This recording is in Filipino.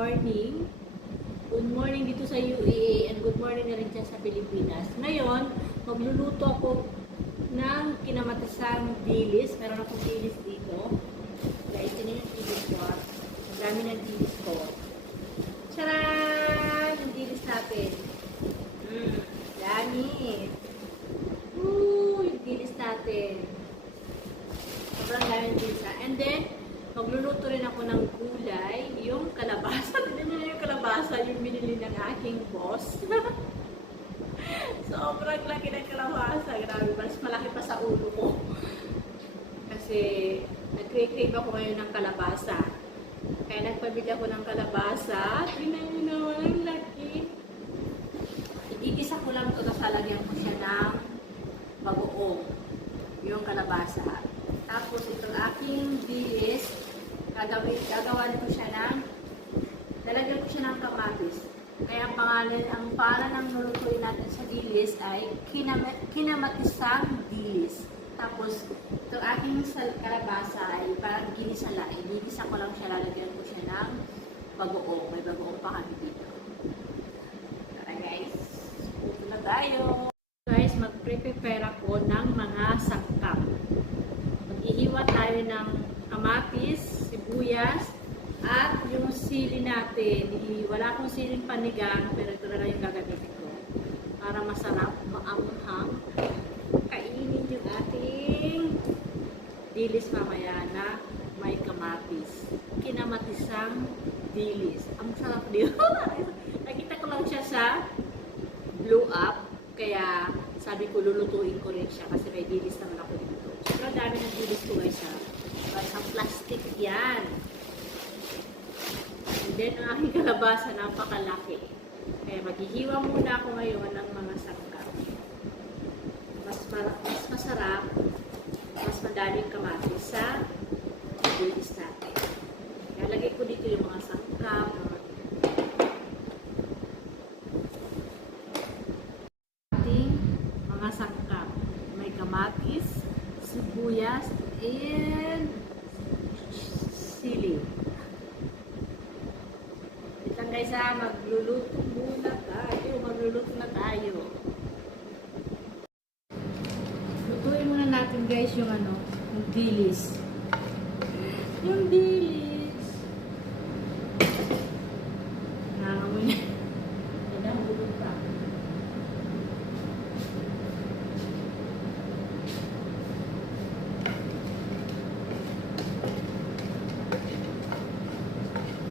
morning. Good morning dito sa UAE and good morning na rin dyan sa Pilipinas. Ngayon, magluluto ako ng kinamatisang dilis. Meron akong dilis dito. Guys, yun yung dilis ko. Ang dami ng dilis ko. Charan! Yung dilis natin. Dami. Yung dilis natin. Sobrang dami ng dilis na. And then, magluluto rin ako ng gulay, yung kalabasa. Tignan nyo yung kalabasa, yung binili ng aking boss. Sobrang laki ng kalabasa. Grabe, mas malaki pa sa ulo ko. Kasi, nag-crave ako ngayon ng kalabasa. Kaya nagpabili ako ng kalabasa. Tignan nyo naman, ang laki. Igigisa ko lang ito, tapos lalagyan ko siya ng bagoong. Yung kalabasa. Tapos itong aking dilis, gagawan ko siya lalagyan ko siya ng kamatis. Kaya ang pangalan ng lulutuin natin sa dilis ay kinamatisang dilis. Tapos itong aking kalabasa ay parang ginisala. Igigisa ko lang siya, lalagyan ko siya ng bagoong. May bagoong pa kami dito. Tara guys, puto na tayo. Guys, mag-prepare ako ng mga sangkap. Ihiwa tayo ng kamatis, sibuyas, at yung sili natin. Wala akong siling panigang, pero ito na lang yung gagamitin ko. Para masarap, maanghang. Kainin yung ating dilis mamaya na may kamatis. Kinamatisang dilis. Ang sarap din. Nakita ko lang siya sa Blue Up, kaya sabi ko lulutuin ko rin siya kasi may dilis naman ako dito. Sobrang dami ng dilis ko guys ha. Isang plastic yan. And then ang aking kalabasa napakalaki. Kaya maghihiwa muna ako ngayon ng mga sangkap. Mas masarap, mas madaming kamatis sa dilis natin. Kaya lagay ko dito yung mga sangkap. Mga sangkap. May kamatis, sibuyas, and sili. Ito guys ha, magluluto muna tayo. Magluluto na tayo. Lutuin muna natin guys yung yung dilis. Yung dilis.